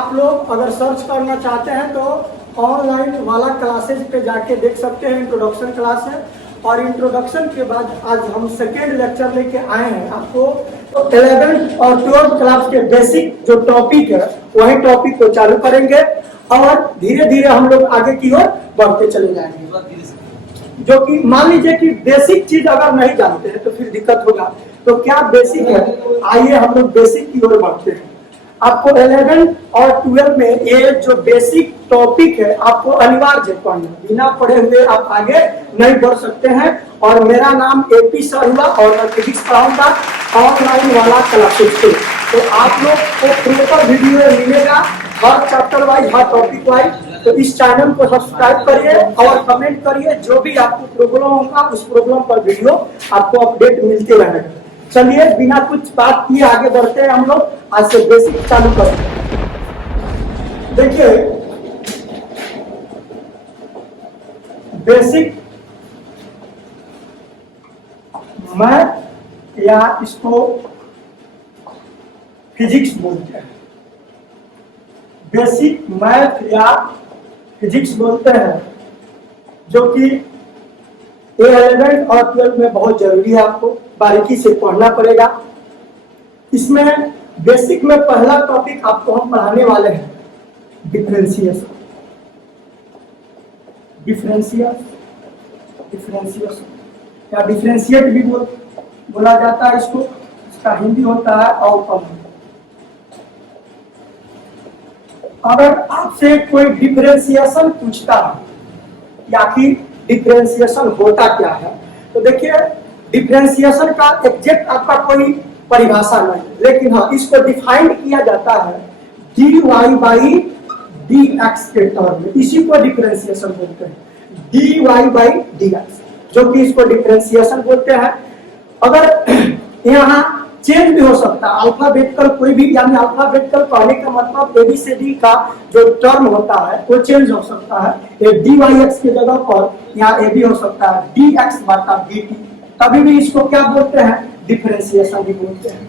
आप लोग अगर सर्च करना चाहते हैं तो ऑनलाइन वाला क्लासेज पे जाके देख सकते हैं। इंट्रोडक्शन क्लास है और इंट्रोडक्शन के बाद आज हम सेकेंड लेक्चर लेके आए हैं आपको। तो 11th और 12th क्लास के बेसिक जो टॉपिक है वही टॉपिक को चालू करेंगे और धीरे धीरे हम लोग आगे की ओर बढ़ते चले जाएंगे। जो कि मान लीजिए कि बेसिक चीज अगर नहीं जानते हैं तो फिर दिक्कत होगा। तो क्या बेसिक है, आइए हम लोग बेसिक की ओर बढ़ते हैं। आपको 11 और 12 में ये जो बेसिक टॉपिक है आपको अनिवार्य पढ़ना, बिना पढ़े हुए आप आगे नहीं बढ़ सकते हैं। और मेरा नाम एपी सर हुआ और मैं फिजिक्स पढ़ाऊंगा ऑनलाइन वाला क्लासेस पे। तो आप लोग को प्रॉपर वीडियो मिलेगा हर चैप्टर वाइज, हर टॉपिक वाइज। तो इस चैनल को सब्सक्राइब करिए और कमेंट करिए, जो भी आपको प्रॉब्लम होगा उस प्रॉब्लम पर वीडियो आपको अपडेट मिलते रहेगा। चलिए बिना कुछ बात किए आगे बढ़ते हैं हम लोग। आज से बेसिक चालू करते हैं। देखिए बेसिक मैथ या इसको फिजिक्स बोलते हैं, बेसिक मैथ या फिजिक्स बोलते हैं, जो कि 11 और 12 में बहुत जरूरी है। आपको बारीकी से पढ़ना पड़ेगा। इसमें बेसिक में पहला टॉपिक आपको हम पढ़ाने वाले हैं डिफरेंशिएशन। डिफरेंशिएशन या डिफरेंशिएट भी बोला जाता है इसको। इसका हिंदी होता है अवकलन। अगर आपसे कोई डिफरेंशिएशन पूछता है या कि डिफरेंशिएशन होता क्या है, तो देखिए डिफरेंशिएशन का एग्जैक्ट आपका कोई परिभाषा नहीं, लेकिन हाँ इसको डिफाइन किया जाता है dy बाई dx के टर्म में। इसी को डिफरेंशिएशन बोलते हैं, dy बाई dx, जो कि इसको डिफरेंशिएशन बोलते हैं। अगर यहाँ चेंज भी हो सकता है अल्फाबेटिकल कोई भी, यानी अल्फाबेटिकल कहने का मतलब ABCD का जो टर्म होता है वो चेंज हो सकता है। ये dyx की जगह पर यहाँ AB हो सकता है dx बटा dt, तभी भी इसको क्या बोलते हैं, डिफरेंशिएशन भी बोलते हैं।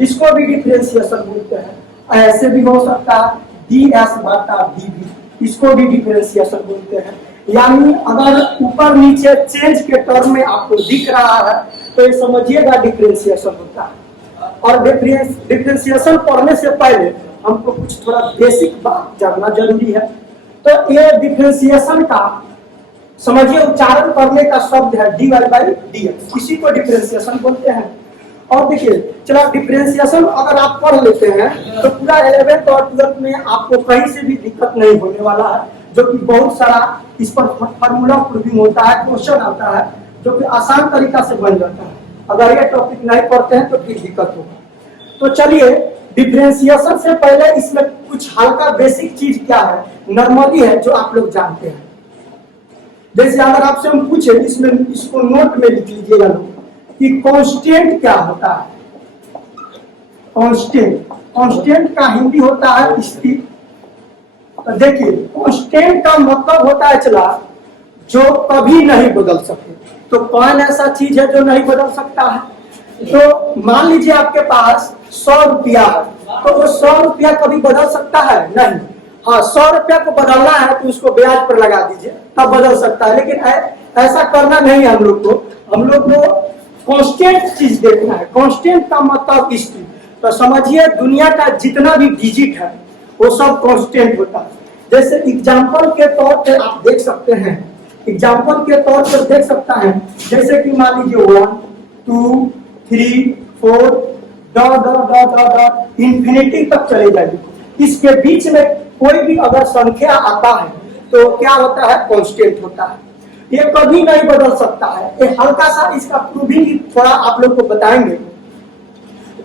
इसको भी डिफरेंशिएशन बोलते हैं। ऐसे भी हो सकता है ds बटा dv, इसको भी डिफरेंशिएशन बोलते हैं। यानी अगर ऊपर नीचे चेंज के टर्म में आपको दिख रहा है तो ये समझिएगा डिफरेंशिएशन होता है। और डिफरेंशिएशन पढ़ने से पहले हमको कुछ थोड़ा बेसिक बात जानना जरूरी है। तो ये डिफरेंशिएशन का समझिए उच्चारण करने का शब्द है dy बाई dx, इसी को डिफरेंशिएशन बोलते हैं। और देखिए चला डिफरेंशिएशन अगर आप पढ़ लेते हैं तो पूरा 11th और 12th में आपको कहीं से भी दिक्कत नहीं होने वाला है, जो कि बहुत सारा इस पर फार्मूला प्रूविंग होता है, क्वेश्चन आता है जो कि आसान तरीका से बन जाता है। अगर ये टॉपिक नहीं पढ़ते हैं तो फिर दिक्कत होगा। तो चलिए डिफरेंशिएशन से पहले इसमें कुछ हल्का बेसिक चीज क्या है, नॉर्मली है, जो आप लोग जानते हैं। जैसे अगर आपसे हम पूछे, इसमें इसको नोट में लिख लीजिएगा लोग कि कांस्टेंट क्या होता है। कांस्टेंट का हिंदी होता है स्थिर। तो देखिए कांस्टेंट का मतलब होता है चला जो कभी नहीं बदल सके। तो कौन ऐसा चीज है जो नहीं बदल सकता है? तो मान लीजिए आपके पास 100 रुपया है, तो वो 100 रुपया कभी बदल सकता है? नहीं। हाँ 100 रुपया को बदलना है तो उसको ब्याज पर लगा दीजिए, तब बदल सकता है। लेकिन ऐसा करना नहीं है हम लोग को कांस्टेंट चीज देखना है। कांस्टेंट का मतलब स्थिर। तो समझिए दुनिया का जितना भी डिजिट है वो सब कांस्टेंट होता है। जैसे एग्जाम्पल के तौर पे आप देख सकते हैं, एग्जाम्पल के तौर पर देख सकता है, जैसे कि मान लीजिए 1 2 3 4 डॉट इंफिनिटी तक चले जाएगी। इसके बीच में कोई भी अगर संख्या आता है तो क्या होता है, कांस्टेंट होता है। ये कभी नहीं बदल सकता है। ये हल्का सा इसका प्रूविंग थोड़ा आप लोग को बताएंगे,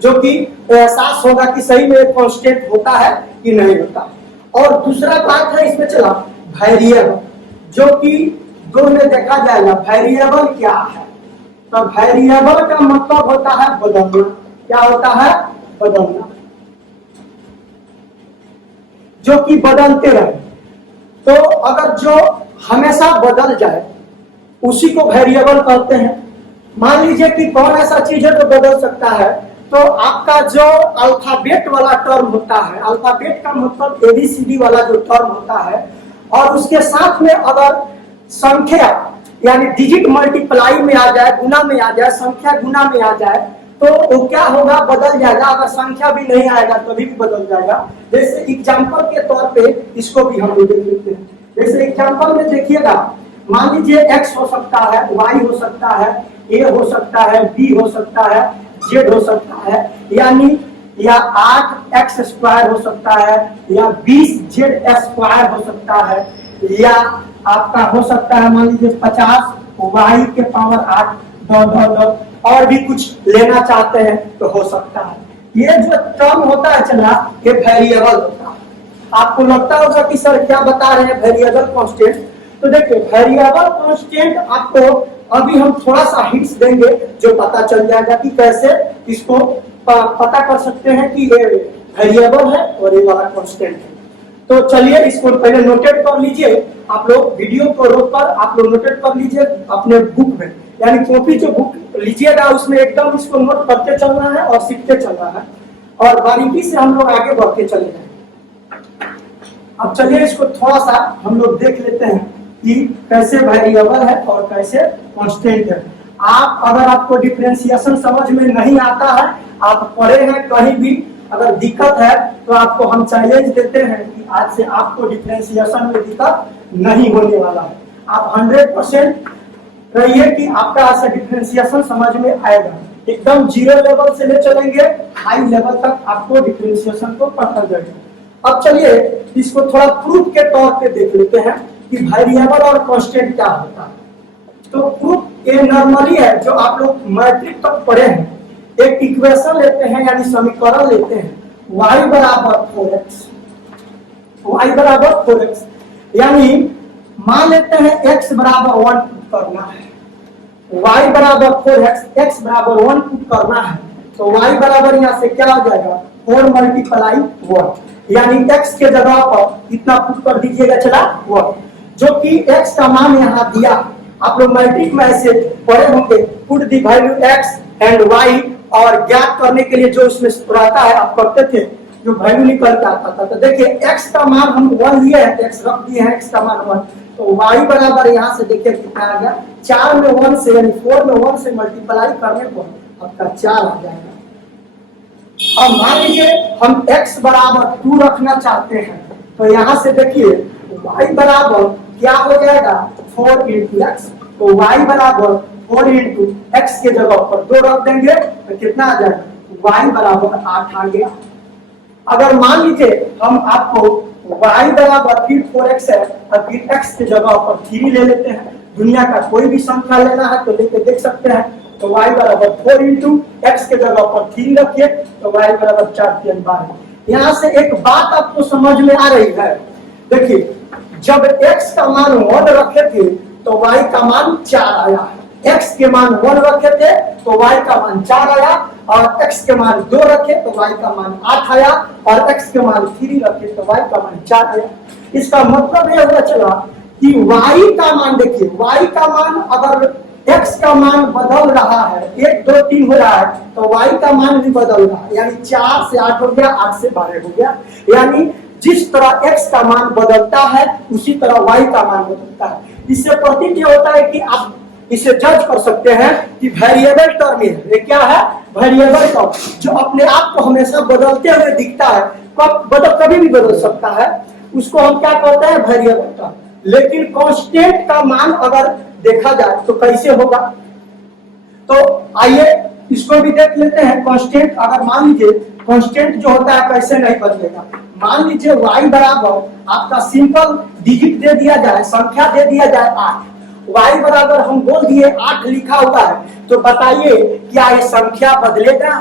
जो कि एहसास होगा कि सही में कांस्टेंट होता है कि नहीं होता। और दूसरा बात है इसमें चला वेरिएबल, जो कि दो में देखा जाएगा। वेरिएबल क्या है? तो वेरिएबल का मतलब होता है बदलना। क्या होता है? बदलना, जो कि बदलते रहे। तो अगर जो हमेशा बदल जाए उसी को वेरिएबल कहते हैं। मान लीजिए कि कौन ऐसा चीज है जो बदल सकता है, तो आपका जो अल्फाबेट वाला टर्म होता है, अल्फाबेट का मतलब ABCD वाला जो टर्म होता है, और उसके साथ में अगर संख्या यानी डिजिट मल्टीप्लाई में आ जाए, गुना में आ जाए, संख्या गुना में आ जाए, तो वो क्या होगा, बदल जाएगा। अगर संख्या भी नहीं आएगा तभी भी बदल जाएगा। जैसे एग्जाम्पल के तौर पे इसको भी हम लोग देख लेते हैं। जैसे एग्जाम्पल में देखिएगा, मान लीजिए x हो सकता है, y हो सकता है, a हो सकता है, b हो सकता है, z हो सकता है, यानी या 8x स्क्वायर हो सकता है, या 20z स्क्वायर हो सकता है, या आपका हो सकता है मान लीजिए 50 y के पावर 8 और भी कुछ लेना चाहते हैं तो हो सकता है। ये जो टर्म होता है चला, ये वेरिएबल होता है। आपको लगता होगा कि सर क्या बता रहे हैं वेरिएबल कांस्टेंट, तो देखिए वेरिएबल कांस्टेंट आपको अभी हम थोड़ा सा हिंट्स देंगे जो पता चल जाएगा कि कैसे इसको पता कर सकते हैं कि ये वेरिएबल है और ये वाला कांस्टेंट है। तो चलिए इसको पहले नोटेट कर लीजिए, आप लोग वीडियो को रोककर आप लोग नोटेट कर लीजिए अपने बुक में, यानी कॉपी जो बुक लीजिएगा उसमें एकदम इसको नोट करते चलना है और सीखते चलना है, और बारीकी से हम लोग आगे बढ़ते चले जाएंगे। अब चलिए इसको थोड़ा सा हम लोग देख लेते हैं कि कैसे वेरिएबल है और कैसे कांस्टेंट है। आप अगर आपको डिफरेंशिएशन समझ में नहीं आता है, आप पढ़े हैं कहीं भी, अगर दिक्कत है तो आपको हम चैलेंज देते हैं कि आज से आपको डिफरेंशिएशन में दिक्कत नहीं होने वाला है। आप 100% रहिए कि आपका ऐसा डिफरेंशिएशन समझ में आएगा। एकदम जीरो लेवल से ले चलेंगे हाई लेवल तक आपको डिफरेंशिएशन को पता जाएगा। अब चलिए इसको थोड़ा प्रूफ के तौर पे देख लेते हैं कि वेरिएबल और कांस्टेंट क्या होता है। तो प्रूफ ये नॉर्मली है जो आप लोग मैट्रिक तक पढ़े हैं। एक इक्वेशन लेते हैं यानी समीकरण लेते हैं, y बराबर 4x, y बराबर 4x, यानी मान लेते हैं x बराबर 1 पुट करना है, y बराबर 4x, x बराबर 1 पुट करना है, तो y बराबर यहाँ से क्या हो जाएगा 4 मल्टीप्लाई 1, यानी x के जगह पर इतना पुट कर दीजिएगा चला 1, जो कि x का मान यहाँ दिया। आप लोग मैट्रिक में ऐसे पढ़े होंगे, put the value x and y, और ज्ञात करने के लिए जो उसमें रहता है आप करते थे, जो वैल्यू निकल के आता था। तो देखिए x का मान हम 1 लिए हैं, x रख दिए हैं, x का मान 1, तो y बराबर यहाँ से देखिए कितना आ गया, 4 में 1 से यानी 4 में 1 से मल्टीप्लाई करने पर आपका 4 आ जाएगा। अब मान लीजिए हम x बराबर 2 रखना चाहते हैं, तो यहाँ से देखिए y बराबर क्या हो जाएगा 4 इंटू x, तो y बराबर 4 इंटू एक्स के जगह पर 2 रख देंगे तो कितना आ जाएगा y बराबर 8 आ गया। अगर मान लीजिए हम आपको y बराबर फिर 4x है और फिर x के जगह पर 3 ले लेते हैं, दुनिया का कोई भी संख्या लेना है तो लेके देख सकते हैं, तो y बराबर 4 इंटू एक्स के जगह पर 3 रखिए तो y बराबर 4 3 12। यहाँ से एक बात आपको समझ में आ रही है, देखिए जब x का मान 1 रखे थे तो y का मान 4 आया, x के मान 1 रखे थे तो y का मान 4 आया, और x के मान 2 रखे तो y का मान 8 आया, और x के मान 3 रखे तो y का मान 4 आया। इसका मतलब यह हुआ चला कि y का मान, देखिए y का मान अगर x का मान बदल रहा है, 1 2 3 हो रहा है, तो y का मान भी बदल रहा है, यानी 4 से 8 हो गया, 8 से 12 हो गया। यानी जिस तरह x का मान बदलता है उसी तरह y का मान बदलता है। इससे प्रतीत यह होता है कि आप इसे जज कर सकते हैं कि वेरिएबल टर्म है, ये क्या है वेरिएबल टर्म, जो अपने आप को हमेशा बदलते हुए दिखता है, कभी भी बदल सकता है, उसको हम क्या कहते हैं वेरिएबल टर्म। लेकिन कांस्टेंट का मान अगर देखा जाए तो कैसे होगा, तो आइए इसको भी देख लेते हैं। कांस्टेंट अगर मान लीजिए कांस्टेंट जो होता है कैसे नहीं बदलेगा, मान लीजिए y बराबर आपका सिंपल डिजिट दे दिया जाए, संख्या दे दिया जाए 8, y बराबर हम बोल दिए 8 लिखा हुआ है, तो बताइए क्या ये संख्या बदलेगा,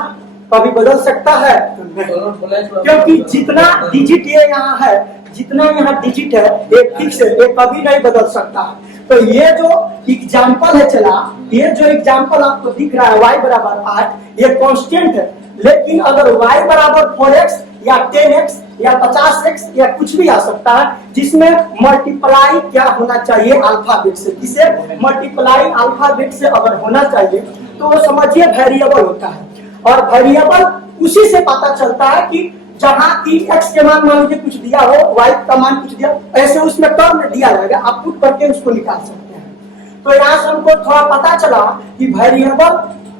कभी बदल सकता है? क्योंकि जितना डिजिट ये यहाँ है, जितना यहाँ डिजिट है ये फिक्स है, ये कभी नहीं बदल सकता है। तो ये जो एग्जाम्पल है चला, ये जो एग्जाम्पल आपको दिख रहा है y बराबर 8, ये कांस्टेंट है। लेकिन अगर y बराबर 4x या 10x या 50x या कुछ भी आ सकता है, जिसमें मल्टीप्लाई क्या होना चाहिए अल्फाबेट से, जिसे मल्टीप्लाई अल्फाबेट से अगर होना चाहिए तो वो समझिए वेरिएबल होता है। और वेरिएबल उसी से पता चलता है कि जहां की x के मान लीजिए कुछ दिया हो, y का मान कुछ दिया, ऐसे उसमें टर्म दिया रहेगा, आप पुट करके उसको निकाल सकते हैं। तो यहाँ से हमको थोड़ा पता चला कि वेरिएबल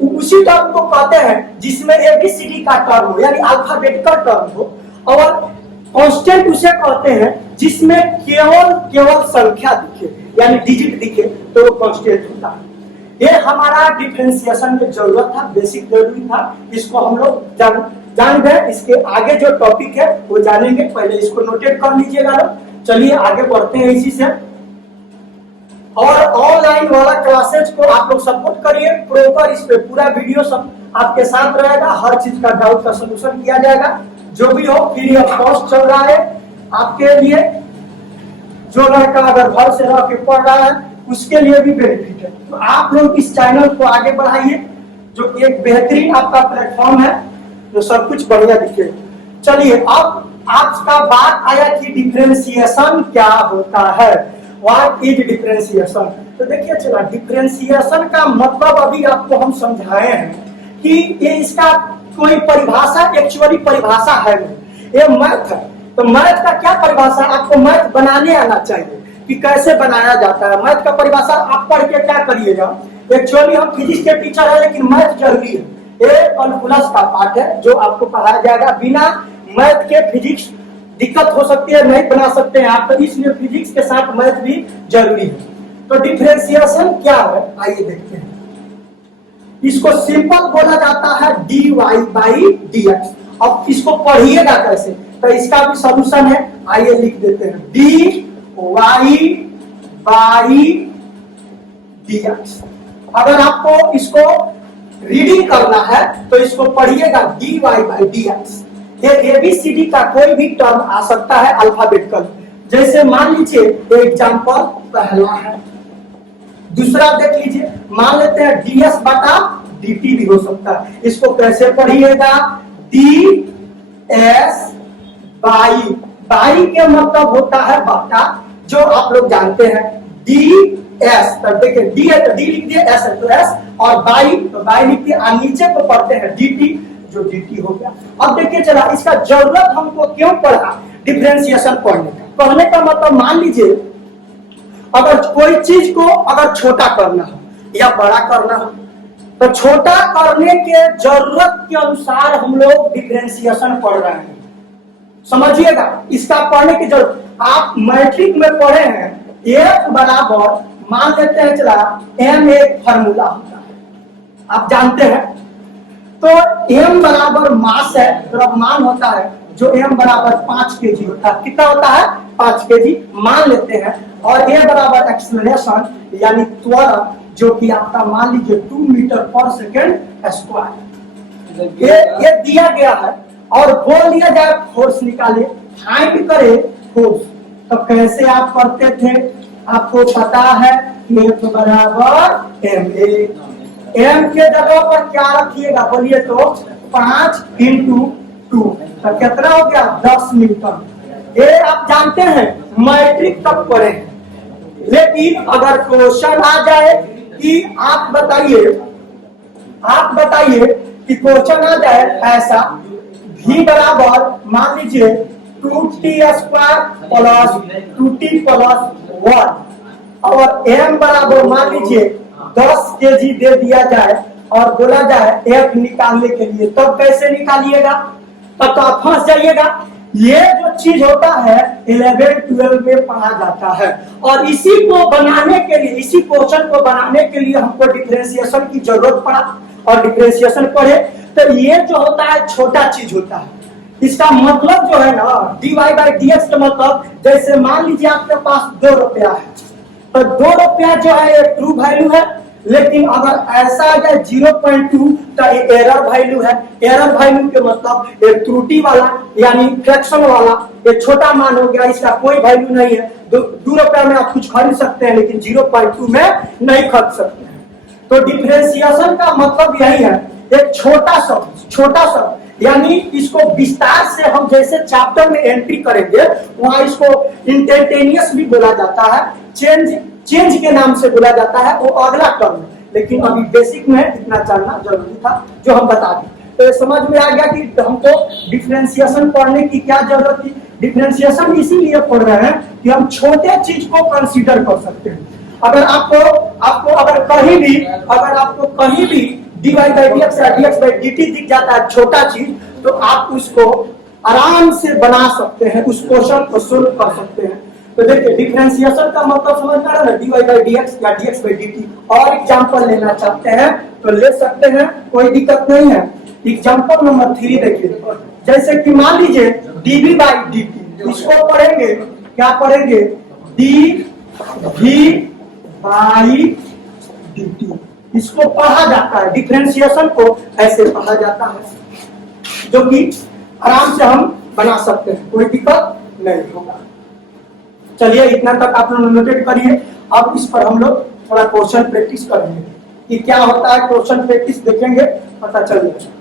उसी टर्म को कहते हैं जिसमें ABCD का टर्म हो, यानी अल्फाबेटिकल टर्म हो, और कांस्टेंट उसे कहते हैं जिसमें केवल संख्या दिखे, यानी डिजिट दिखे, तो वो कांस्टेंट होता है। ये हमारा डिफरेंशिएशन में जरूरत था, बेसिक जरूरी था, इसको हम लोग जान गए। इसके आगे जो टॉपिक है वो जानेंगे, पहले इसको नोटेट कर लीजिएगा लोग। चलिए आगे बढ़ते हैं इसी से। और ऑनलाइन वाला क्लासेज को आप लोग सपोर्ट करिए प्रॉपर, इस पे पूरा वीडियो सब आपके साथ रहेगा, हर चीज का डाउट का सोल्यूशन किया जाएगा, जो भी हो फ्री ऑफ कॉस्ट चल रहा है आपके लिए। जो लड़का अगर घर से रह के पढ़ रहा है उसके लिए भी बेनिफिट है। तो आप लोग इस चैनल को आगे बढ़ाइए, जो कि एक बेहतरीन आपका प्लेटफॉर्म है, जो सब कुछ बढ़िया दिखे। चलिए अब आज का बात आया कि डिफरेंशिएशन क्या होता है, व्हाट इज डिफरेंशिएशन। तो देखिए चला, डिफरेंशिएशन का मतलब अभी आपको हम समझाए हैं कि ये इसका कोई परिभाषा, एक्चुअली परिभाषा है नहीं, ये मैथ है। तो मैथ का क्या परिभाषा, आपको मैथ बनाने आना चाहिए कि कैसे बनाया जाता है। मैथ का परिभाषा आप पढ़ के क्या करिएगा, एक्चुअली हम फिजिक्स के टीचर है लेकिन मैथ जरूरी है, ये कैलकुलस का पार्ट है जो आपको पढ़ाया जाएगा। बिना मैथ के फिजिक्स दिक्कत हो सकती है, नहीं बना सकते हैं आप, तो इसलिए फिजिक्स के साथ मैथ भी जरूरी है। तो डिफरेंशिएशन क्या है आइए देखते हैं। इसको सिंपल बोला जाता है dy बाई dx। अब इसको पढ़िएगा कैसे, तो इसका भी सॉल्यूशन है, आइए लिख देते हैं dy बाई dx। अगर आपको इसको रीडिंग करना है तो इसको पढ़िएगा dy बाई dx। ये ABCD का कोई भी टर्म आ सकता है अल्फाबेटिकल, जैसे मान लीजिए एग्जाम्पल पहला है, दूसरा देख लीजिए, मान लेते हैं ds बटा dt भी हो सकता है। इसको कैसे पढ़िएगा, ds बाई के मतलब होता है बटा, जो आप लोग जानते हैं ds। तो देखिए डी है तो डी लिख दिए, एस है तो एस, और बाई तो बाई लिख दिए, और नीचे को पढ़ते हैं dt, जो dt हो गया। अब देखिए चला, इसका जरूरत हमको क्यों पड़ा डिफरेंशिएशन पढ़ने का। पढ़ने का मतलब मान लीजिए अगर कोई चीज को अगर छोटा करना हो या बड़ा करना हो, तो छोटा करने के जरूरत के अनुसार हम लोग डिफरेंशिएशन पढ़ रहे हैं, समझिएगा। इसका पढ़ने की जरूरत, आप मैट्रिक में पढ़े हैं F बराबर, मान लेते हैं चला m एक फार्मूला होता है, आप जानते हैं। तो m बराबर मास है, तो मान होता है जो m बराबर 5 kg होता है, कितना होता है 5 kg मान लेते हैं। और a बराबर एक्सेलरेशन यानी त्वरण, जो कि आपका मान लीजिए 2 मीटर पर सेकेंड स्क्वायर, ये दिया गया है। और बोल दिया जाए फोर्स निकाले, फाइंड करे फोर्स, तो कैसे आप करते थे, आपको पता है F बराबर m के जगह पर क्या रखिएगा बोलिए, तो 5 इंटू 2, तो कितना हो गया 10 न्यूटन। ये आप जानते हैं मैट्रिक तक पढ़े हैं, लेकिन अगर क्वेश्चन आ जाए कि आप बताइए कि क्वेश्चन आ जाए ऐसा, v बराबर मान लीजिए 2t square plus 2t plus 1, और m बराबर मान लीजिए 10 kg दे दिया जाए और बोला जाए f निकालने के लिए, तब कैसे निकालिएगा, तब तो आप फंस जाइएगा। ये जो चीज होता है 11-12 में पढ़ा जाता है, और इसी को बनाने के लिए, इसी क्वेश्चन को बनाने के लिए हमको डिफरेंशिएशन की जरूरत पड़ा, और डिफरेंशिएशन पढ़े। तो ये जो होता है छोटा चीज होता है, इसका मतलब जो है ना dy बाई dx का मतलब, जैसे मान लीजिए आपके पास 2 रुपया है, तो 2 रुपया जो है ये ट्रू वैल्यू है, लेकिन अगर ऐसा आ जाए 0.2 तो ये एरर वैल्यू है। एरर वैल्यू के मतलब ये त्रुटि वाला यानी फ्रैक्शन वाला, ये छोटा मान हो गया, इसका कोई वैल्यू नहीं है। 2 रुपया में आप कुछ खरीद सकते हैं, लेकिन 0.2 में नहीं खरीद सकते हैं। तो डिफरेंशिएशन का मतलब यही है, एक छोटा सा यानी इसको विस्तार से हम जैसे चैप्टर में एंट्री करेंगे, वहां इसको इंस्टेंटेनियस भी बोला जाता है, चेंज के नाम से बोला जाता है, वो अगला टर्म है। लेकिन अभी बेसिक में इतना जानना जरूरी था जो हम बता दें। तो ये समझ में आ गया कि हमको डिफरेंशिएशन पढ़ने की क्या जरूरत थी। डिफरेंशिएशन इसीलिए पढ़ रहे हैं कि हम छोटे चीज को कंसीडर कर सकते हैं। अगर आपको अगर आपको कहीं भी dy by dx या dx by dt दिख जाता है छोटा चीज, तो आप उसको आराम से बना सकते हैं, उस क्वेश्चन को सोल्व कर सकते हैं। तो देखिए डिफरेंशिएशन का मतलब समझ में आ रहा है ना, dy by dx या dx by dt। और एग्जांपल लेना चाहते हैं तो ले सकते हैं, कोई दिक्कत नहीं है। एग्जांपल नंबर 3 देखिए, जैसे कि मान लीजिए dv by dt, इसको पढ़ेंगे क्या पढ़ेंगे, dv by dt। इसको पढ़ा जाता है, डिफरेंशिएशन को ऐसे पढ़ा जाता है, जो कि आराम से हम बना सकते हैं, कोई दिक्कत नहीं होगा। चलिए इतना तक आप लोग नोटेट करिए। अब इस पर हम लोग थोड़ा क्वेश्चन प्रैक्टिस करेंगे कि क्या होता है, क्वेश्चन प्रैक्टिस देखेंगे, पता चलेगा।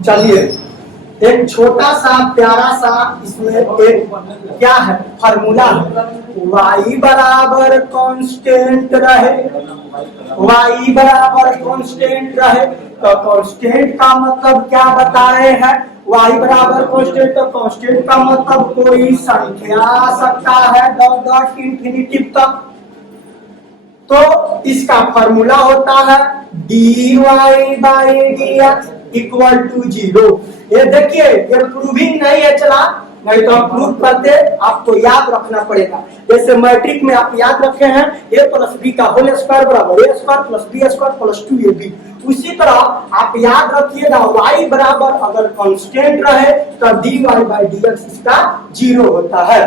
चलिए एक छोटा सा प्यारा सा इसमें एक क्या है, फार्मूला है, y बराबर कांस्टेंट रहे, y बराबर कांस्टेंट रहे। तो कांस्टेंट का मतलब क्या बताए हैं, y बराबर कांस्टेंट, तो कांस्टेंट का मतलब कोई संख्या आ सकता है डॉट इंफिनिटी तक। तो इसका फार्मूला होता है dy by dx equal to 0। ये देखिए ये प्रूविंग नहीं है, चला नहीं तो हम प्रूव करते, आपको याद रखना पड़ेगा। जैसे मैट्रिक में आप याद रखे हैं a प्लस बी का होल स्क्वायर बराबर a square plus B square plus 2ab, उसी तरह आप याद रखिएगा y बराबर अगर कांस्टेंट रहे तो dy by dx इसका 0 होता है।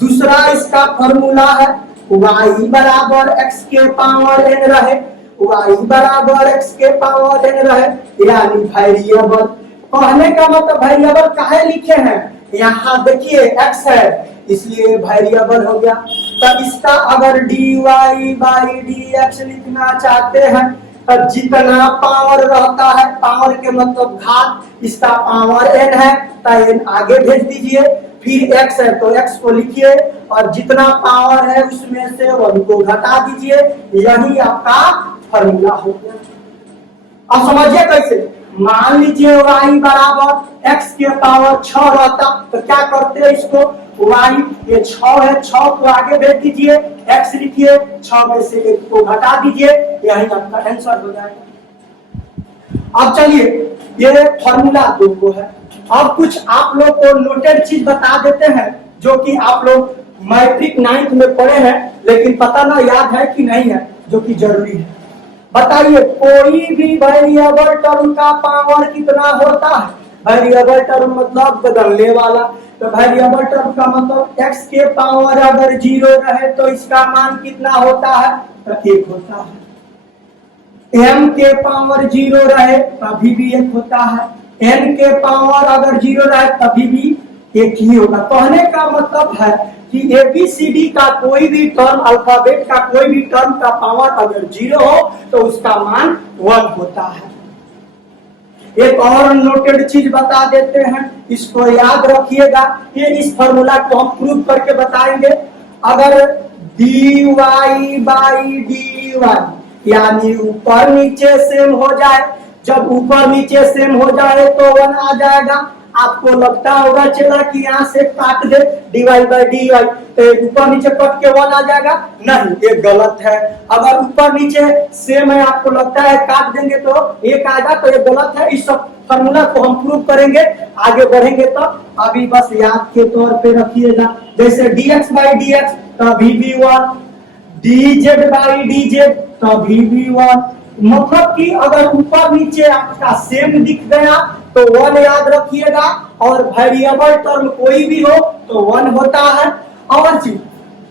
दूसरा इसका फॉर्मूला है y बराबर x के पावर n रहे, y बराबर x के पावर n रहे, यानी वेरिएबल। कहने का मतलब वेरिएबल काहे लिखे हैं, यहाँ देखिए x है इसलिए वेरिएबल हो गया। तो इसका अगर dy by dx लिखना चाहते हैं तो जितना पावर रहता है, पावर के मतलब घात, इसका पावर n है तो n आगे भेज दीजिए, फिर x है तो x को लिखिए और जितना पावर है उसमें से 1 को घटा दीजिए, यही आपका फॉर्मूला हो गया। अब समझिए कैसे, मान लीजिए y बराबर x के पावर 6 रहता तो क्या करते हैं, इसको y ये 6 है, 6 को आगे भेज दीजिए, x लिखिए, 6 में से 1 को घटा दीजिए, यही आपका आंसर हो जाएगा। अब चलिए ये फॉर्मूला 2 को है। अब कुछ आप लोग को नोटेड चीज बता देते हैं जो कि आप लोग मैट्रिक 9th में पढ़े हैं, लेकिन पता ना याद है कि नहीं है, जो कि जरूरी है। बताइए कोई भी वेरिएबल टर्म का पावर कितना होता है, वेरिएबल टर्म मतलब बदलने वाला, तो वेरिएबल टर्म का मतलब x के पावर अगर 0 रहे तो इसका मान कितना होता है, तो 1 होता है। m के पावर 0 रहे तभी भी 1 होता है, n के पावर अगर 0 रहे तभी भी 1 ही होगा। कहने का मतलब है कि ABCD का कोई भी टर्म, अल्फाबेट का कोई भी टर्म का पावर अगर 0 हो तो उसका मान 1 होता है। एक और नोटेड चीज बता देते हैं, इसको याद रखिएगा, ये इस फॉर्मूला को हम प्रूव करके बताएंगे। अगर dy by dy यानी ऊपर नीचे सेम हो जाए, जब ऊपर नीचे सेम हो जाए तो 1 आ जाएगा। आपको लगता होगा चला कि यहाँ से काट दे dy by dy तो ऊपर नीचे कट के 1 आ जाएगा, नहीं ये गलत है। अगर ऊपर नीचे सेम है, आपको लगता है काट देंगे तो 1 आएगा, तो ये गलत है। इस सब फॉर्मूला को हम प्रूव करेंगे, आगे बढ़ेंगे तो अभी बस याद के तौर पे रखिएगा। जैसे dx by dx तभी भी 1, dz by dz तभी भी 1, मतलब कि अगर ऊपर नीचे आपका सेम दिख गया तो 1 याद रखिएगा, और वेरिएबल टर्म कोई भी हो तो 1 होता है। और चीज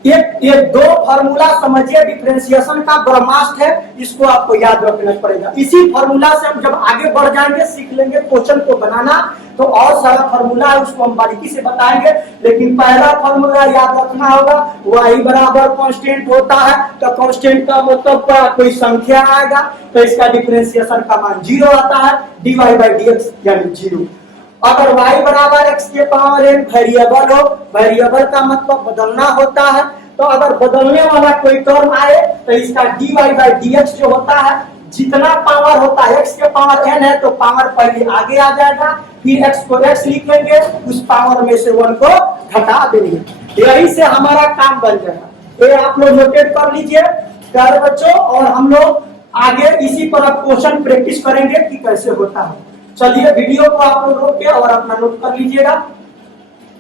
ये दो फार्मूला समझिए डिफरेंशिएशन का ब्रह्मास्त्र है, इसको आपको याद रखना पड़ेगा। इसी फार्मूला से हम जब आगे बढ़ जाएंगे, सीख लेंगे क्वेश्चन को बनाना, तो और सारा फार्मूला है उसको हम बारीकी से बताएंगे। लेकिन पहला फार्मूला याद रखना होगा, y बराबर कांस्टेंट होता है, तो कांस्टेंट का मतलब कोई संख्या आएगा तो इसका डिफरेंशिएशन का मान 0 आता है, dy बाई dx यानी 0। अगर y बराबर x के पावर n वेरिएबल हो, वेरिएबल का मतलब बदलना होता है, तो अगर बदलने वाला कोई टर्म आए तो इसका dy बाई dx जो होता है, जितना पावर होता है x के पावर n है तो पावर पहले आगे आ जाएगा, फिर x को x लिख लेंगे, उस पावर में से 1 को घटा देंगे, यही से हमारा काम बन जाएगा। ये आप लोग नोटेट कर लीजिए प्यारे बच्चों, और हम लोग आगे इसी पर क्वेश्चन प्रैक्टिस करेंगे कि कैसे होता है। चलिए वीडियो को आप लोग रोक के और अपना नोट कर लीजिएगा,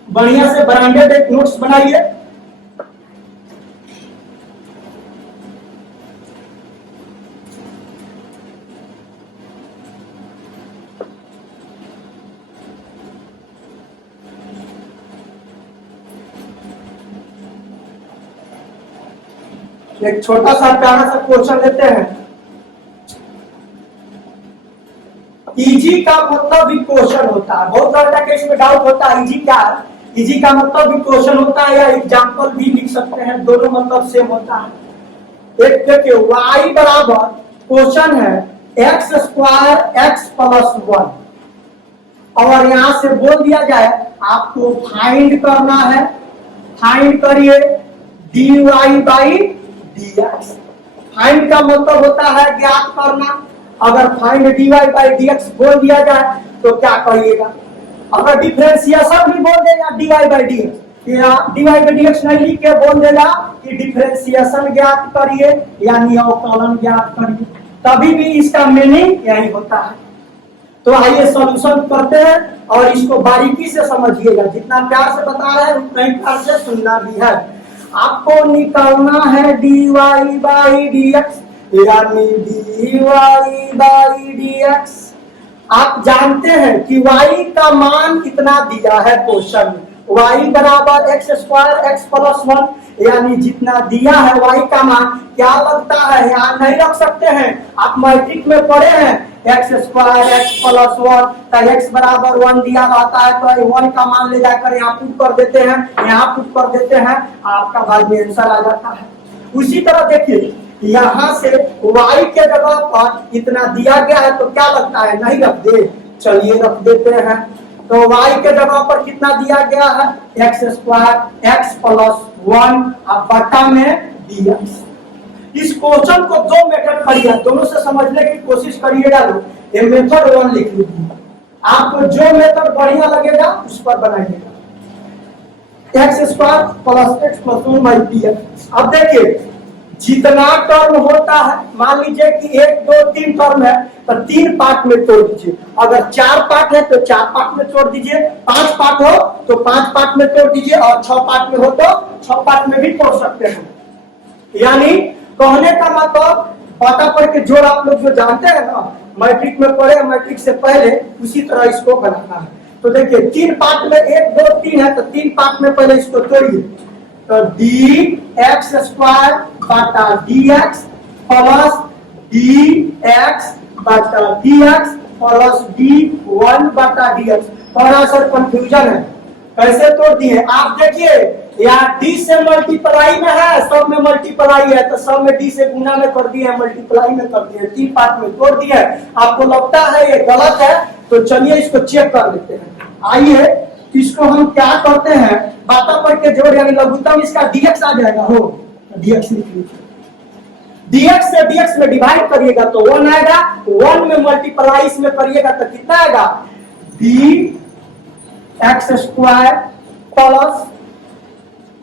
बढ़िया से ब्रांडेड एक नोट्स बनाइए। एक छोटा सा प्यारा सा क्वेश्चन लेते हैं। इजी का मतलब भी क्वेश्चन होता है, बहुत सारे का इसमें डाउट होता है इजी क्या है। इजी का मतलब भी क्वेश्चन होता है या एग्जांपल भी लिख सकते हैं, दोनों मतलब सेम होता है। एक देखिए y बराबर क्वेश्चन है एक्स स्क्वायर एक्स प्लस 1, और यहां से बोल दिया जाए आपको फाइंड करना है, फाइंड करिए dy बाई dx। फाइंड का मतलब होता है ज्ञात करना। अगर फाइंड dy बाई dx बोल दिया जाए तो क्या कहिएगा, अगर डिफरेंशिएशन भी बोल देगा dy बाई dx, या dy बाई dx नहीं लिख के बोल देगा कि डिफरेंशिएशन ज्ञात करिए यानी अवकलन ज्ञात करिए, तभी भी इसका मीनिंग यही होता है। तो आइए सॉल्यूशन करते हैं और इसको बारीकी से समझिएगा, जितना प्यार से बता रहे हैं उतना ही प्यार से सुनना भी है। आपको निकालना है dy बाई dx यानी dy बाई dx। आप जानते हैं कि y का मान कितना दिया है क्वेश्चन में, y बराबर एक्स स्क्वायर एक्स प्लस 1, यानी जितना दिया है y का मान, क्या लगता है यहाँ नहीं रख सकते हैं। आप मैट्रिक में पढ़े हैं एक्स स्क्वायर एक्स प्लस 1, तो x बराबर 1 दिया रहता है, तो 1 का मान ले जाकर यहाँ पुट कर देते हैं, यहाँ पुट कर देते हैं, आपका बाद में आंसर आ जाता है। उसी तरह देखिए यहाँ से y के जगह पर इतना दिया गया है तो क्या लगता है नहीं रख दे, चलिए रख देते हैं। तो y के जगह पर कितना दिया गया है एक्स स्क्वायर एक्स प्लस 1 अब बटा में dx। इस क्वेश्चन को दो मेथड करिए, दोनों से समझने की कोशिश करिएगा। ये मेथड 1 लिख लीजिए, आपको जो मेथड बढ़िया लगेगा उस पर बनाइएगा, x square plus x plus 1 by dx। अब देखिए जितना टर्म होता है, मान लीजिए कि 1 2 3 टर्म है तो 3 पार्ट में तोड़ दीजिए, अगर 4 पार्ट है तो 4 पार्ट में तोड़ दीजिए, 5 पार्ट हो तो 5 पार्ट में तोड़ दीजिए, और 6 पार्ट में हो तो 6 पार्ट में भी तोड़ सकते हैं। यानी कहने का मतलब पता पढ़ के जोड़ आप लोग जो जानते हैं ना, मैट्रिक में पढ़े, मैट्रिक से पहले उसी तरह इसको बनाना है। तो देखिए 3 पार्ट में 1 2 3 है तो 3 पार्ट में पहले इसको तोड़िए, तो डी एक्स स्क्वायर बटा D x plus D x बटा डी एक्स प्लस डी 1 बटा डी एक्स। थोड़ा सा कंफ्यूजन है, कैसे तोड़ दिए आप देखिए, यहाँ डी से मल्टीप्लाई में है, सब में मल्टीप्लाई है तो सब में डी से गुना में कर दिए, मल्टीप्लाई में कर दिए, 3 पार्ट में तोड़ दिए। आपको लगता है ये गलत है तो चलिए इसको चेक कर लेते हैं। आइए इसको हम क्या करते हैं, बाता पढ़ के जोड़ यानी लघुत्तम इसका dx आ जाएगा, हो dx लिख लीजिए, dx से dx में डिवाइड करिएगा तो 1 आएगा, 1 में मल्टीप्लाई इसमें करिएगा तो कितना आएगा डी एक्स स्क्वायर प्लस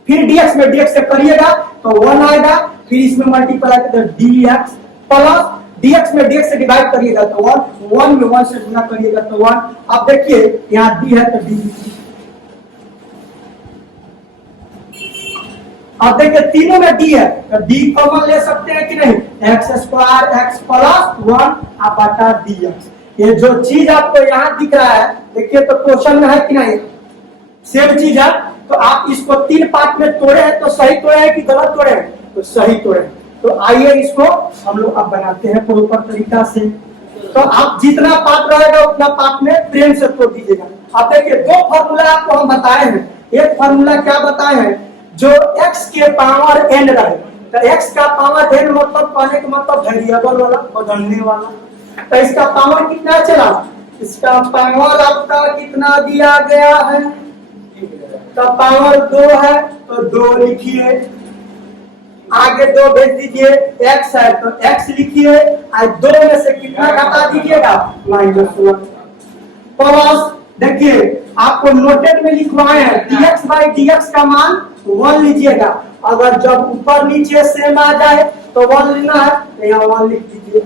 फिर dx में dx से करिएगा तो 1 आएगा, फिर इसमें मल्टीप्लाई तो dx प्लस dx में dx से डिवाइड करिएगा तो 1, 1 में 1 से गुना करिएगा तो 1। अब देखिए यहाँ d है तो d, अब देखिए तीनों में d है तो d कॉमन ले सकते हैं कि नहीं, एक्स स्क्वायर एक्स प्लस 1 बटा dx। ये जो चीज आपको यहाँ दिख रहा है देखिए तो क्वेश्चन में है कि नहीं, सेम चीज है। तो आप इसको 3 पार्ट में तोड़े हैं, तो सही तोड़े हैं कि गलत तोड़े हैं? तो सही तोड़े। तो आइए इसको हम लोग अब बनाते हैं प्रॉपर तरीका से। तो आप जितना पार्ट रहेगा उतना पार्ट में प्रेम से तोड़ दीजिएगा। आप देखिए 2 फॉर्मूला आपको हम बताए हैं। एक फॉर्मूला क्या बताए हैं, जो x के पावर n रहे, तो x का पावर n मतलब पाने का मतलब वेरिएबल वाला, बदलने वाला। तो इसका पावर कितना चला, इसका पावर आपका कितना दिया गया है, तो पावर 2 है, तो 2 लिखिए, आगे 2 भेज दीजिए, x है तो x लिखिए, और 2 में से कितना घटा दीजिएगा, -1 प्लस। देखिए आपको नोटेड में लिखवाए हैं dx बाई dx का मान 1 लीजिएगा। अगर जब ऊपर नीचे सेम आ जाए तो 1 लेना है, तो यहाँ 1 लिख दीजिए।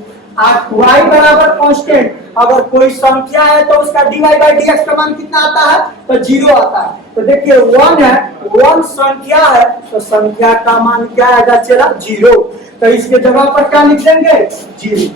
y बराबर कांस्टेंट, अगर कोई संख्या है तो उसका dy बाई dx का मान कितना आता है, तो 0 आता है। तो देखिए 1 है, 1 संख्या है, तो संख्या का मान क्या आएगा चला 0। तो इसके जगह पर क्या लिख देंगे 0।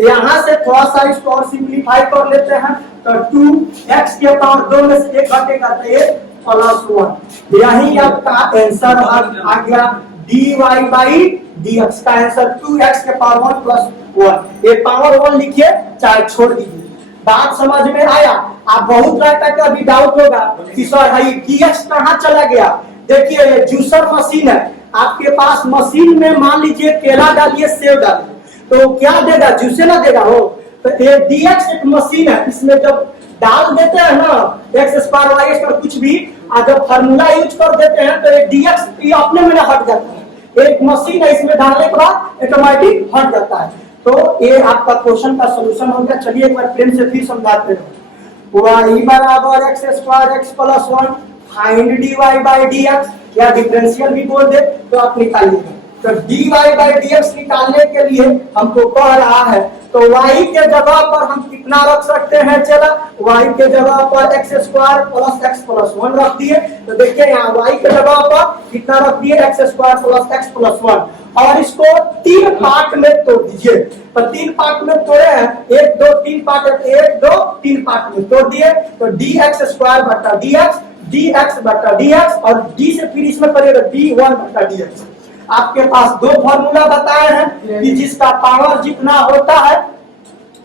यहाँ से थोड़ा सा इसको और सिंप्लीफाई कर लेते हैं, तो 2x के पावर 2 में से 1 घटेगा तो ये +1। यही आपका आंसर आ गया dy बाई dx का आंसर 2x के पावर 1 + 1। ये पावर 1 लिखिए, चाहे छोड़ दीजिए। बात समझ में आया? आप बहुत लगता है कि अभी डाउट होगा कि सर भाई dx कहाँ चला गया। देखिए ये जूसर मशीन है, आपके पास मशीन में मान लीजिए केला डालिए, सेब डालिए, तो क्या देगा, जूसे ना देगा हो। तो ये dx एक मशीन है, इसमें जब डाल देते हैं ना x² y² कुछ भी, और जब फार्मूला यूज कर देते हैं तो ये dx ये अपने में हट जाता है। एक मशीन है, इसमें डालने के बाद ऑटोमेटिक हट जाता है। तो ये आपका क्वेश्चन का सॉल्यूशन हो गया। चलिए एक बार प्रेम से फिर समझाते हैं। y बराबर x² x + 1 find dy by dx, या डिफरेंशियल भी बोल दे तो आप निकालिएगा। तो dy बाई dx निकालने के लिए हमको कह रहा है, तो y के जगह पर हम कितना रख सकते हैं, चला y के जगह पर x² + x + 1 रख दिए। तो देखिए यहाँ y के जगह पर कितना रख दिए, x² + x + 1, और इसको 3 पार्ट में तोड़ दीजिए। तो 3 पार्ट में तोड़े हैं, 1 2 3 पार्ट, 1 2 3 पार्ट में तोड़ दिए। तो dx² बटा dx, dx बटा dx, और d से फिर इसमें करेगा d1 बटा dx। आपके पास 2 फॉर्मूला बताए हैं कि जिसका पावर जितना होता है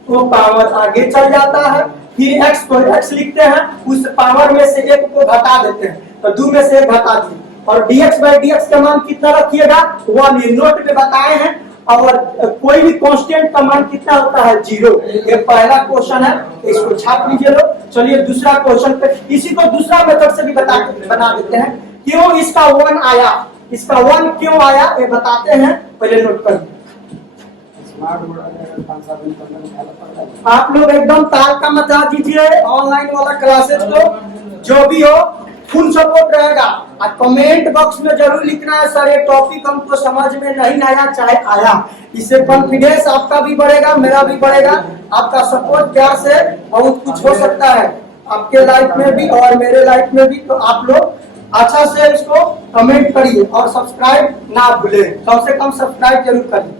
वो पावर आगे चल जाता है, फिर x को x लिखते हैं, उस पावर में से 1 को घटा देते हैं, तो 2 में से 1 घटा दिए, और dx बाई dx का मान कितना रखिएगा 1। ये नोट में बताए हैं। और कोई भी कांस्टेंट का मान कितना होता है 0। ये पहला क्वेश्चन है, इसको छाप लीजिए लोग। चलिए दूसरा क्वेश्चन पे, इसी को दूसरा मेथड से भी बना देते हैं। क्यों इसका 1 आया, इसका 1 क्यों आया ये बताते हैं, पहले नोट कर। आप लोग एकदम ताल का मचा दीजिए, ऑनलाइन वाला क्लासेस को जो भी हो फुल सपोर्ट रहेगा। और कमेंट बॉक्स में जरूर लिखना है सर ये टॉपिक हमको समझ में नहीं आया, चाहे आया। इससे कॉन्फिडेंस आपका भी बढ़ेगा, मेरा भी बढ़ेगा। आपका सपोर्ट प्यार से बहुत कुछ हो सकता है आपके लाइफ में भी और मेरे लाइफ में भी। तो आप लोग अच्छा से इसको कमेंट करिए और सब्सक्राइब ना भूले, कम से कम सब्सक्राइब जरूर करिए।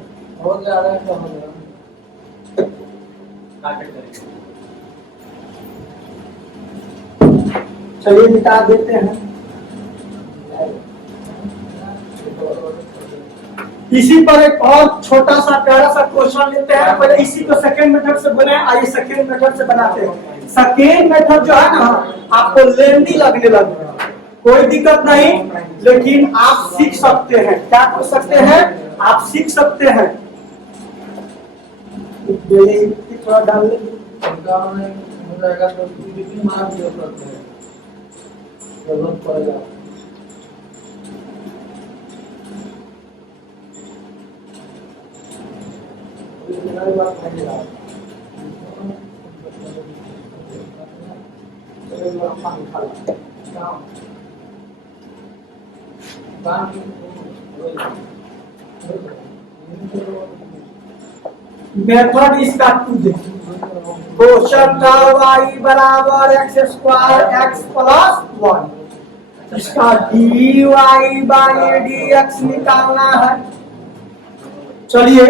चलिए मिटा देते हैं। इसी पर एक और छोटा सा प्यारा सा क्वेश्चन लेते हैं। पहले इसी को सेकेंड मेथड से बनाए, आइए सेकेंड मेथड से बनाते हैं। सेकेंड मेथड जो है ना आपको लेंदी लगने लगेगा, कोई दिक्कत नहीं, लेकिन आप सीख सकते हैं। क्या कर सकते हैं, आप सीख सकते हैं। थोड़ा डाल मेथड इसका क्वेश्चन था y बराबर x² x + 1, इसका dy बाई dx निकालना है। चलिए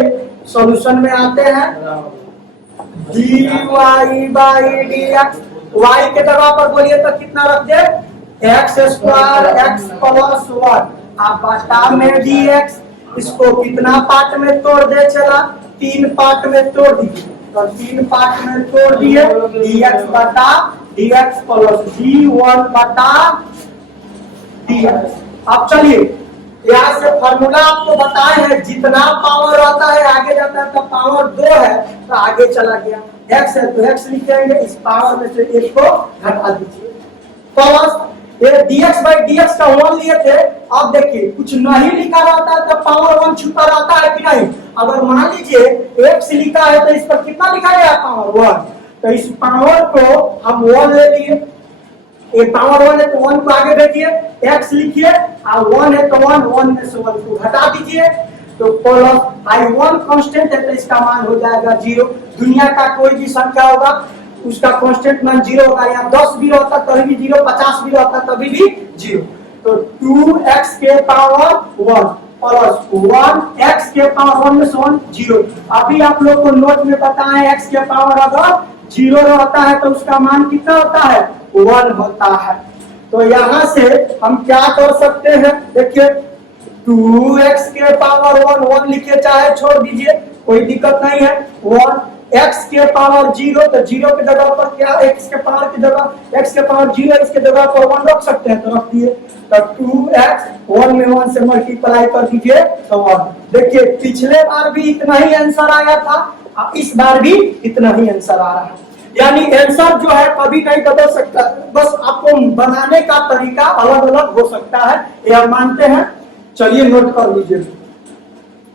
सॉल्यूशन में आते हैं। dy बाई dx, y के जगह पर बोलिए तो कितना रख दे एक्स स्क्वायर एक्स प्लस 1 अब बटा में dx, इसको कितना पार्ट में तोड़ दे चला, 3 पार्ट में तोड़ दीजिए, तो 3 पार्ट में तोड़ दिए, dx बटा dx प्लस d1 बटा dx। अब चलिए यहाँ से फॉर्मूला आपको बताए हैं, जितना पावर आता है आगे जाता है, तो पावर 2 है तो आगे चला गया, x है तो x लिखेंगे, इस पावर में से एक को घटा दीजिए, प्लस ये dx by dx का 1 लिए थे। अब देखिए कुछ नहीं लिखा रहता है तो पावर 1 छुपा रहता है कि नहीं, अगर मान लीजिए x लिखा है तो इस पर कितना लिखा गया है, पावर 1, तो इस पावर को हम 1 ले लिए, ये पावर 1 है तो 1 को आगे भेजिए, x लिखिए, और 1 है तो 1 में से 1 को घटा दीजिए, तो प्लस i1 कांस्टेंट है तो इसका मान हो जाएगा 0। दुनिया का कोई भी संख्या होगा उसका कांस्टेंट मान 0 होगा, यहाँ 10 भी रहता तभी भी 0, 50 भी रहता तभी भी 0, तो 2x के पावर 1 प्लस 1x के पावर 1 में से 1 0। अभी आप लोग को नोट में बताएं x के पावर अगर 0 रहता है तो उसका मान कितना होता है, 1 होता है। तो यहाँ से हम क्या कर सकते हैं, देखिए 2x के पावर 1 लिखे चाहे छोड़ दीजिए, कोई दिक्कत नहीं है, 1 x के पावर 0, तो 0 की जगह पर क्या, x के पावर की जगह x के पावर 0 इसके जगह पर 1 रख सकते हैं, तो रख दिए, तो 2x 1 में 1 से मल्टीप्लाई कर दीजिए तो 1। देखिए पिछले बार भी इतना ही आंसर आया था, इस बार भी इतना ही आंसर आ रहा है, यानी आंसर जो है कभी नहीं बदल सकता, बस आपको बनाने का तरीका अलग अलग हो सकता है, यह मानते हैं। चलिए नोट कर लीजिए,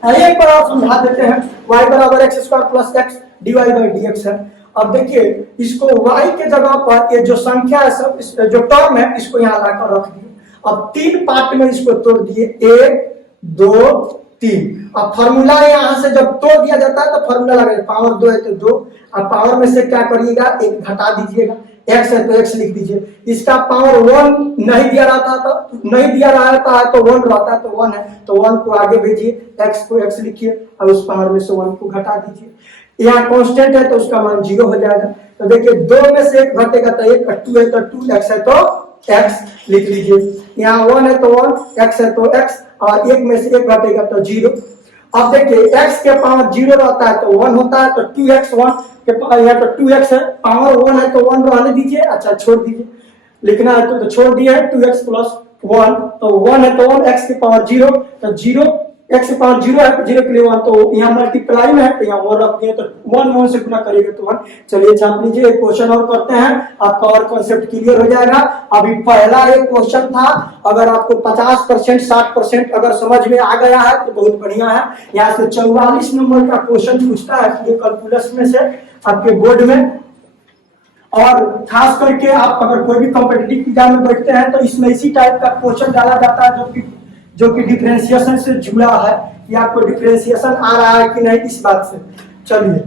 एक बार और समझा देते हैं, y बराबर x square plus x dy by dx है। अब देखिए इसको y के जगह पर ये जो संख्या है सब जो टर्म है इसको यहाँ लाकर रख दिए, अब 3 पार्ट में इसको तोड़ दिए, 1 2 3। अब फॉर्मूला यहाँ से जब तोड़ दिया जाता है तो फॉर्मूला लगाइए, पावर 2 है तो 2, अब पावर में से क्या करिएगा, 1 घटा दीजिएगा, x है तो x लिख दीजिए, इसका पावर 1 नहीं दिया रहता तो नहीं दिया रहता है तो 1 रहता है तो 1 है, तो 1 को आगे भेजिए, x को x लिखिए और उस पावर में से 1 को घटा दीजिए, यहाँ कांस्टेंट है तो उसका मान 0 हो जाएगा। तो देखिए 2 में से 1 घटेगा तो 1, 2 है तो 2, x है तो x लिख लीजिए, यहाँ 1 है तो 1, x है तो x, और 1 में से 1 घटेगा तो 0। अब देखिए x के पावर 0 रहता है तो 1 होता है, तो 2x 1 के पावर यहाँ तो 2x है, पावर 1 है तो 1 रहने दीजिए, अच्छा छोड़ दीजिए, लिखना है तो छोड़ दिया है, 2x प्लस 1 तो 1 है तो 1, x के पावर 0 तो 0, x के पावर 0 है तो 0 के लिए 1, तो यहाँ मल्टीप्लाई में है तो यहाँ 1 रख दिए, तो 1 1 से गुना करेंगे तो 1। चलिए छाप लीजिए, एक क्वेश्चन और करते हैं, आपका और कॉन्सेप्ट क्लियर हो जाएगा। अभी पहला एक क्वेश्चन था, अगर आपको 50% 60% अगर समझ में आ गया है तो बहुत बढ़िया है। यहाँ से 44 नंबर का क्वेश्चन पूछता है ये कैलकुलस में से आपके बोर्ड में, और खास करके आप अगर कोई भी कॉम्पिटिटिव एग्जाम में बैठते हैं तो इसमें इसी टाइप का क्वेश्चन डाला जाता है जो कि डिफरेंशिएशन से जुड़ा है, कि आपको डिफरेंशिएशन आ रहा है कि नहीं इस बात से। चलिए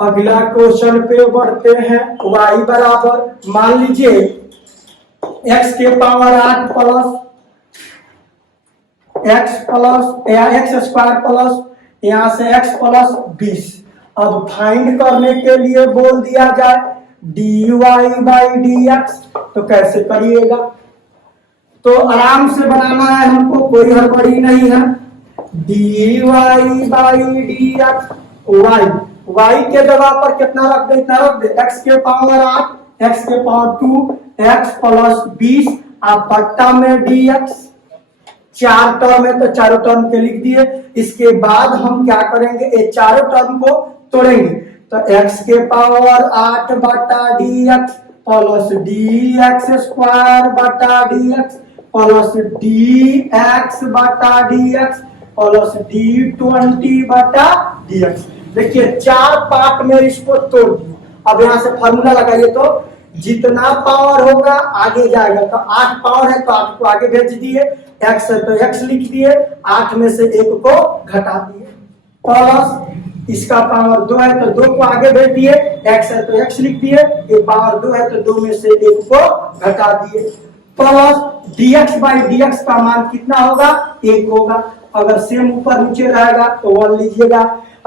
अगला क्वेश्चन पे बढ़ते हैं, y बराबर मान लीजिए x के power 8 plus x square plus यहाँ से x प्लस 20। अब फाइंड करने के लिए बोल दिया जाए dy बाई dx, तो कैसे करिएगा, तो आराम से बनाना है हमको, कोई हड़बड़ी नहीं है। dy बाई dx, y के जगह पर कितना रख दे, इतना रख दे, x के पावर 8 x के पावर 2 x प्लस 20 आप बट्टा में dx, 4 टर्म है तो चारों टर्म के लिख दिए। इसके बाद हम क्या करेंगे, ये चारों टर्म को तोड़ेंगे, तो x के पावर 8 बटा dx प्लस dx स्क्वायर बटा dx प्लस dx बटा dx प्लस d20 बटा dx। देखिए 4 पार्ट में इसको तोड़ दिए। अब यहाँ से फॉर्मूला लगाइए, तो जितना पावर होगा आगे जाएगा, तो 8 पावर है तो 8 को आगे भेज दिए, x है तो x लिख दिए, 8 में से 1 को घटा दिए, प्लस इसका पावर 2 है तो 2 को आगे भेज दिए, x है तो x लिख दिए, ये पावर 2 है तो 2 में से 1 को घटा दिए, प्लस dx बाई dx का मान कितना होगा, 1 होगा। अगर सेम ऊपर नीचे रहेगा तो 1 लीजिएगा,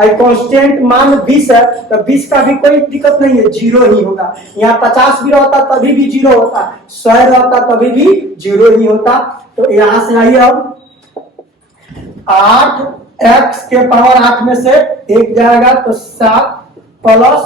कांस्टेंट मान 20 है, तो 20 का भी कोई दिक्कत नहीं है, 0 ही होगा। यहाँ 50 भी रहता तभी भी 0 होता, 100 रहता तभी भी 0 ही होता। तो यहाँ से आइए अब 8x के पावर 8 में से 1 जाएगा तो 7 प्लस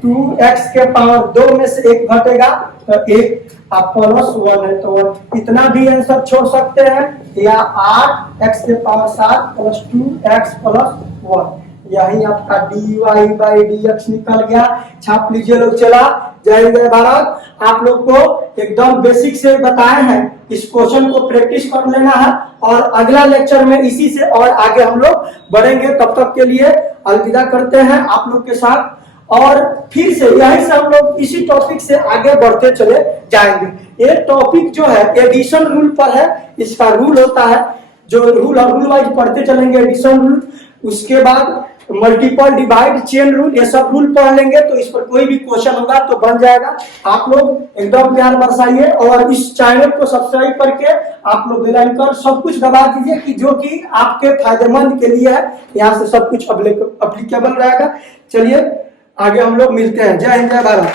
2x के पावर 2 में से 1 घटेगा तो 1 प्लस 1 है, तो इतना भी आंसर छोड़ सकते हैं, या 8x के पावर 7 प्लस 2x प्लस 1, यही आपका dy/dx निकल गया। छाप लीजिए लोग। चला, जय जय भारत। आप लोग को एकदम बेसिक से बताए हैं, इस क्वेश्चन को प्रैक्टिस कर लेना है और अगला लेक्चर में इसी से और आगे हम लोग बढ़ेंगे। तब तक के लिए अलविदा करते हैं आप लोग के साथ, और फिर से यही से हम लोग इसी टॉपिक से आगे बढ़ते चले जाएंगे। ये टॉपिक जो है एडिशन रूल पर है, इसका रूल होता है जो रूल वाइज पढ़ते चलेंगे, एडिशन रूल, उसके बाद मल्टीपल डिवाइड, चेन रूल, ये सब रूल पढ़ लेंगे तो इस पर कोई भी क्वेश्चन होगा तो बन जाएगा। आप लोग एकदम प्यार बरसाइए और इस चैनल को सब्सक्राइब करके आप लोग बेल आइकन सब कुछ दबा दीजिए कि जो कि आपके फायदेमंद के लिए है, यहाँ से सब कुछ अप्लीकेबल रहेगा। चलिए आगे हम लोग मिलते हैं। जय हिंद, जय भारत।